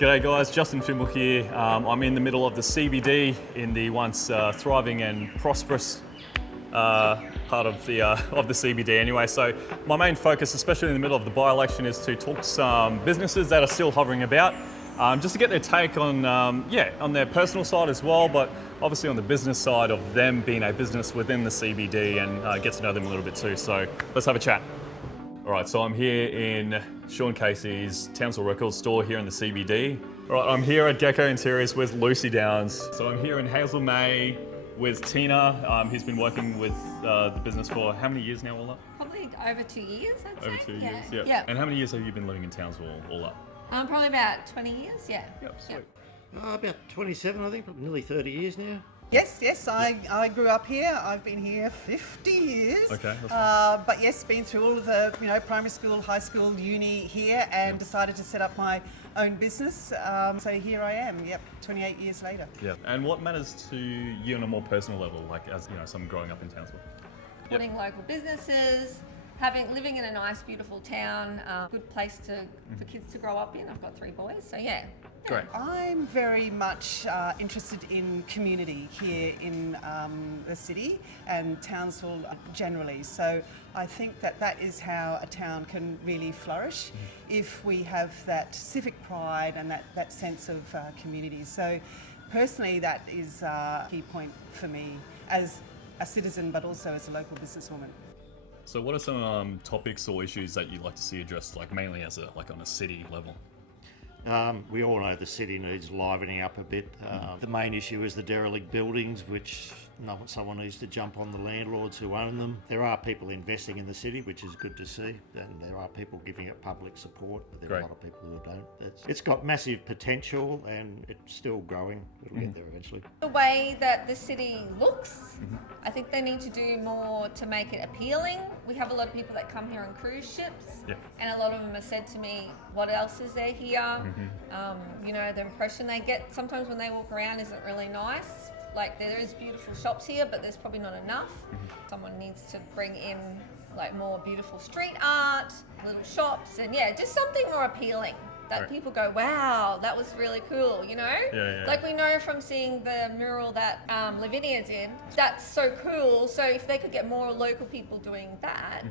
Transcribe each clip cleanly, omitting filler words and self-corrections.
G'day guys, Justin Fimble here. I'm in the middle of the CBD in the once thriving and prosperous part of the CBD anyway. So my main focus, especially in the middle of the by-election, is to talk to some businesses that are still hovering about, just to get their take on, on their personal side as well, but obviously on the business side of them being a business within the CBD and get to know them a little bit too. So let's have a chat. All right, so I'm here in Sean Casey's Townsville Records store here in the CBD. All right, I'm here at Gecko Interiors with Lucy Downs. So I'm here in Hazel May with Tina. He's been working with the business for how many years now, all up? Probably over 2 years, I'd say. Over 2 years, yeah. yeah. And how many years have you been living in Townsville, all up? Probably about 20 years, yeah. Yep, sweet. About 27, I think, nearly 30 years now. Yes, I grew up here. I've been here 50 years. Okay. But yes, been through all of the, primary school, high school, uni here, and decided to set up my own business. So here I am, 28 years later. Yeah. And what matters to you on a more personal level, like as someone growing up in Townsville? Supporting local businesses, living in a nice, beautiful town, good place for kids to grow up in. I've got 3 boys, so yeah. Great. I'm very much interested in community here in the city and Townsville generally. So I think that is how a town can really flourish if we have that civic pride and that sense of community. So personally, that is a key point for me as a citizen, but also as a local businesswoman. So what are some topics or issues that you'd like to see addressed, like mainly as on a city level? We all know the city needs livening up a bit. The main issue is the derelict buildings, which someone needs to jump on the landlords who own them. There are people investing in the city, which is good to see, and there are people giving it public support, but there are a lot of people who don't. It's got massive potential and it's still growing. It'll get there eventually. The way that the city looks, I think they need to do more to make it appealing. We have a lot of people that come here on cruise ships, and a lot of them have said to me, what else is there here? The impression they get sometimes when they walk around isn't really nice. Like there is beautiful shops here, but there's probably not enough. Someone needs to bring in more beautiful street art, little shops, and just something more appealing that people go, wow, that was really cool, Like we know from seeing the mural that Lavinia's in, that's so cool. So if they could get more local people doing that,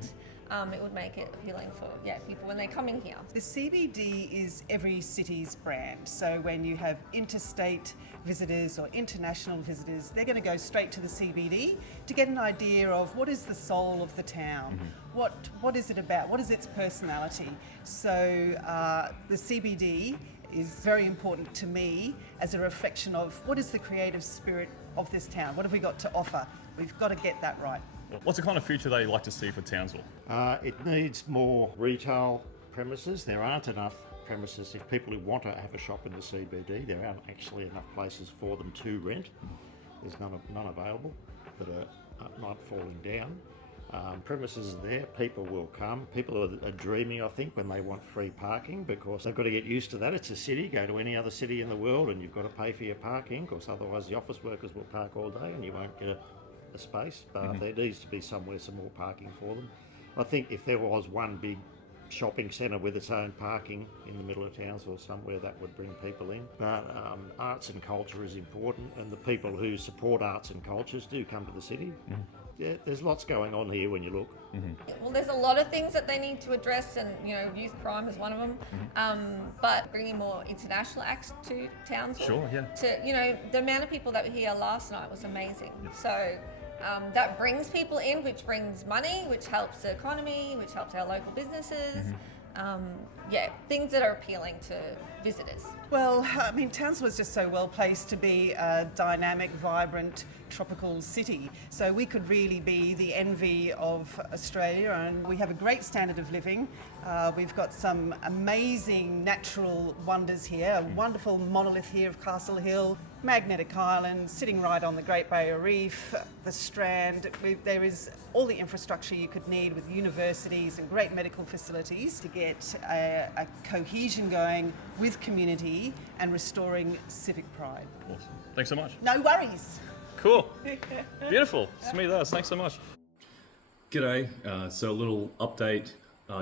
it would make it appealing for people when they're coming here. The CBD is every city's brand. So when you have interstate visitors or international visitors, they're going to go straight to the CBD to get an idea of what is the soul of the town, what is it about, what is its personality. So the CBD is very important to me as a reflection of what is the creative spirit of this town, what have we got to offer. We've got to get that right. What's the kind of future that you'd like to see for Townsville? It needs more retail premises. There aren't enough premises. If people who want to have a shop in the CBD, there aren't actually enough places for them to rent. There's none available that are not falling down. Premises are there, people will come. People are dreaming, I think, when they want free parking, because they've got to get used to that. It's a city. Go to any other city in the world and you've got to pay for your parking, because otherwise the office workers will park all day and you won't get a space. But there needs to be some more parking for them. I think if there was one big shopping centre with its own parking in the middle of Townsville somewhere, that would bring people in. But arts and culture is important, and the people who support arts and cultures do come to the city. Yeah, there's lots going on here when you look. Well, there's a lot of things that they need to address, and youth crime is one of them. But bringing more international acts to Townsville. Sure, yeah. To the amount of people that were here last night was amazing. So that brings people in, which brings money, which helps the economy, which helps our local businesses. Things that are appealing to visitors. Well, I mean, Townsville is just so well placed to be a dynamic, vibrant, tropical city. So we could really be the envy of Australia, and we have a great standard of living. We've got some amazing natural wonders here, a wonderful monolith here of Castle Hill, Magnetic Island, sitting right on the Great Barrier Reef, the Strand. There is all the infrastructure you could need with universities and great medical facilities to get a cohesion going with community and restoring civic pride. Awesome. Thanks so much. No worries. Cool. Beautiful. Smooth as. Thanks so much. G'day. So a little update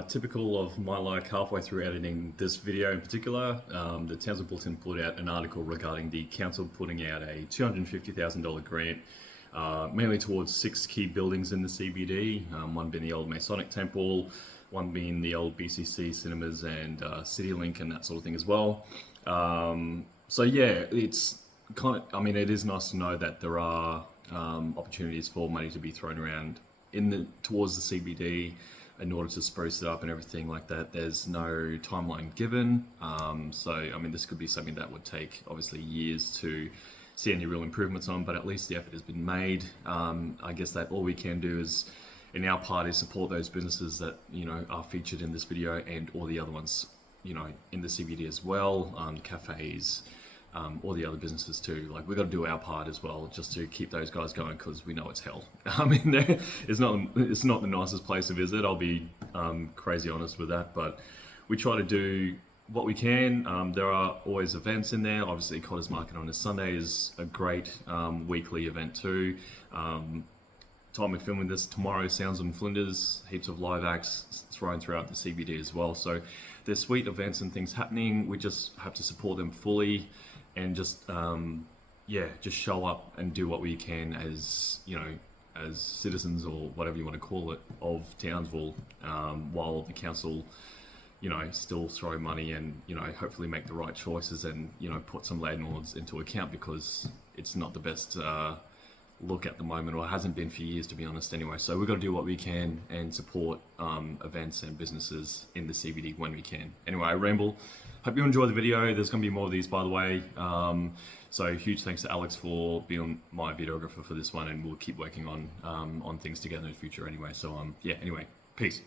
Typical of my luck, halfway through editing this video in particular, the Townsville Bulletin put out an article regarding the council putting out a $250,000 grant, mainly towards 6 key buildings in the CBD, one being the old Masonic Temple, one being the old BCC cinemas and CityLink and that sort of thing as well. So yeah, it's kind of, I mean, it is nice to know that there are opportunities for money to be thrown around towards the CBD in order to spruce it up and everything like that. There's no timeline given. So, I mean, this could be something that would take obviously years to see any real improvements on, but at least the effort has been made. I guess that all we can do is, in our part, is support those businesses that, you know, are featured in this video and all the other ones, you know, in the CBD as well, cafes, all the other businesses too. Like, we've got to do our part as well, just to keep those guys going, because we know it's hell. I mean, it's not the nicest place to visit. I'll be crazy honest with that, but we try to do what we can. There are always events in there. Obviously, Cotter's Market on a Sunday is a great weekly event too. Time we're filming this tomorrow, Sounds and Flinders, heaps of live acts thrown throughout the CBD as well. So there's sweet events and things happening. We just have to support them fully and just just show up and do what we can as, you know, as citizens or whatever you want to call it of Townsville, while the council, you know, still throw money and, you know, hopefully make the right choices and, you know, put some landlords into account, because it's not the best look at the moment, or hasn't been for years, to be honest, anyway. So we've got to do what we can and support events and businesses in the CBD when we can. Anyway, I ramble. Hope you enjoy the video. There's going to be more of these, by the way. So huge thanks to Alex for being my videographer for this one, and we'll keep working on things together in the future anyway. So yeah, anyway, peace.